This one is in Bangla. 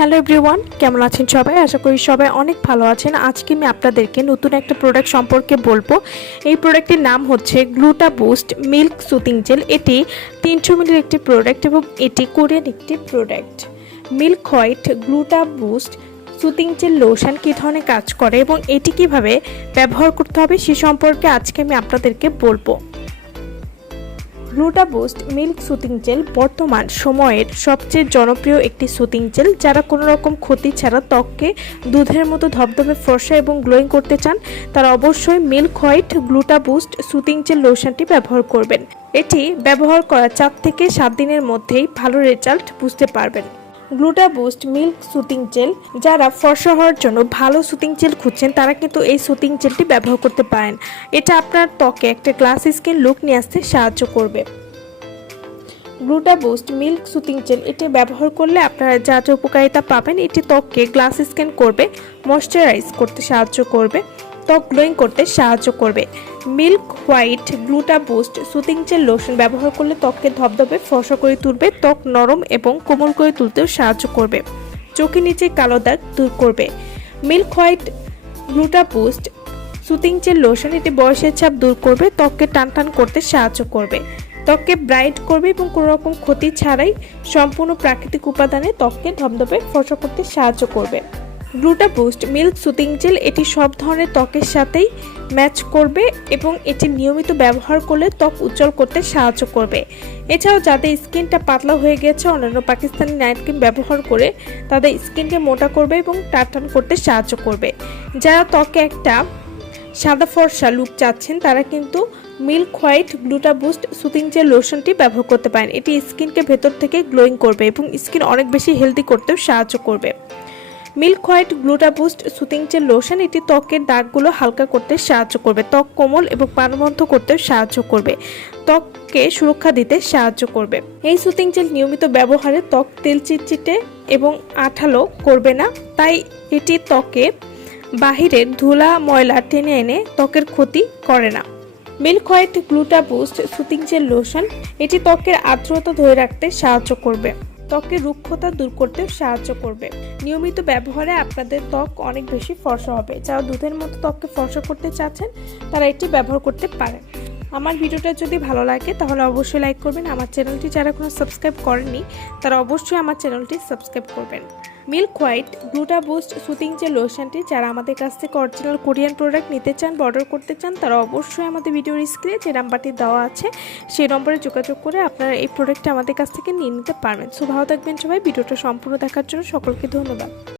হ্যালো এভরিওয়ান, কেমন আছেন সবাই? আশা করি সবাই অনেক ভালো আছেন। আজকে আমি আপনাদেরকে নতুন একটা প্রোডাক্ট সম্পর্কে বলবো। এই প্রোডাক্টটির নাম হচ্ছে গ্লুটা বুস্ট মিল্ক সুতিং জেল। এটি 300 মিলির একটি প্রোডাক্ট এবং এটি কোরিয়ান একটি product. Milk white গ্লুটা boost soothing jail lotion কী ধরনের কাজ করে এবং এটি কিভাবে ব্যবহার করতে হবে সে সম্পর্কে আজকে আমি আপনাদেরকে বলবো। গ্লুটা বুস্ট মিল্ক সুতিং জেল বর্তমান সময়ের সবচেয়ে জনপ্রিয় একটি সুতিং জেল। যারা কোনো রকম ক্ষতি ছাড়া ত্বককে দুধের মতো ধবধবে ফর্সা এবং গ্লোয়িং করতে চান তারা অবশ্যই milk white গ্লুটা boost soothing jail লোশনটি ব্যবহার করবেন। এটি ব্যবহার করা 4 থেকে 7 দিনের মধ্যেই ভালো রেজাল্ট বুঝতে পারবেন। গ্লুটা বুস্ট মিল্ক সুতিং জেল, যারা ফর্সা হওয়ার জন্য ভালো সুতিং জেল খুঁজছেন তারা কিন্তু এই সুতিং জেলটি ব্যবহার করতে পারেন। এটা আপনার ত্বকে একটা গ্লাস স্কিন লুক নিয়ে আসতে সাহায্য করবে। গ্লুটা বুস্ট মিল্ক সুতিং জেল এটি ব্যবহার করলে আপনারা যা যা উপকারিতা পাবেন, এটি ত্বককে গ্লাস স্কিন করবে, ময়শ্চারাইজ করতে সাহায্য করবে, ত্বক গ্লোয়িং করতে সাহায্য করবে। Milk white গ্লুটা boost soothing jail lotion ব্যবহার করলে ত্বককে ধবধবে ফর্সা করে তুলবে, ত্বক নরম এবং কোমল করে তুলতেও সাহায্য করবে, চোখের নিচে কালো দাগ দূর করবে। Milk white গ্লুটা boost soothing jail lotion এটি বয়সের ছাপ দূর করবে, ত্বককে টান টান করতে সাহায্য করবে, ত্বককে ব্রাইট করবে এবং কোনো রকম ক্ষতি ছাড়াই সম্পূর্ণ প্রাকৃতিক উপাদানে ত্বককে ধবধবে ফর্সা করতে সাহায্য করবে। গ্লুটা বুস্ট মিল্ক সুতিং জেল এটি সব ধরনের ত্বকের সাথেই ম্যাচ করবে এবং এটি নিয়মিত ব্যবহার করলে ত্বক উজ্জ্বল করতে সাহায্য করবে। এছাড়াও যাদের স্কিনটা পাতলা হয়ে গেছে অন্যান্য পাকিস্তানি নাইট ক্রিম ব্যবহার করে তাদের স্কিনকে মোটা করবে এবং টান করতে সাহায্য করবে। যারা ত্বকে একটা সাদা ফর্সা লুক চাচ্ছেন তারা কিন্তু milk white গ্লুটা boost soothing jail লোশনটি ব্যবহার করতে পারেন। এটি স্কিনকে ভেতর থেকে গ্লোয়িং করবে এবং স্কিন অনেক বেশি হেলদি করতেও সাহায্য করবে। Milk white গ্লুটা boost soothing jail lotion এটি ত্বকের দাগগুলো হালকা করতে সাহায্য করবে, ত্বক কোমল এবং প্রাণবন্ত করতেও সাহায্য করবে, ত্বককে সুরক্ষা দিতে সাহায্য করবে। এই সুতিং জেল নিয়মিত ব্যবহারে ত্বক তেল চিটচিটে এবং আঠালো করবে না, তাই এটি ত্বকে বাহিরের ধুলা ময়লা টেনে এনে ত্বকের ক্ষতি করে না। Milk white গ্লুটা boost soothing jail lotion এটি ত্বকের আর্দ্রতা ধরে রাখতে সাহায্য করবে, ত্বকের রুক্ষতা দূর করতেও সাহায্য করবে। নিয়মিত ব্যবহারে আপনাদের ত্বক অনেক বেশি ফর্সা হবে। যারা দুধের মতো ত্বককে ফর্সা করতে চাচ্ছেন তারা এটি ব্যবহার করতে পারেন। আমার ভিডিওটা যদি ভালো লাগে তাহলে অবশ্যই লাইক করবেন। আমার চ্যানেলটি যারা কোনো সাবস্ক্রাইব করেননি তারা অবশ্যই আমার চ্যানেলটি সাবস্ক্রাইব করবেন। Milk white গ্লুটা boost soothing jail লোশনটি যারা আমাদের কাছ থেকে অরিজিনাল কোরিয়ান প্রোডাক্ট নিতে চান বা অর্ডার করতে চান তারা অবশ্যই আমাদের ভিডিওর স্ক্রিনে যে নাম্বারটি দেওয়া আছে সেই নম্বরে যোগাযোগ করে আপনারা এই প্রোডাক্টটা আমাদের কাছ থেকে নিয়ে নিতে পারবেন। সো ভালো থাকবেন সবাই। ভিডিওটা সম্পূর্ণ দেখার জন্য সকলকে ধন্যবাদ।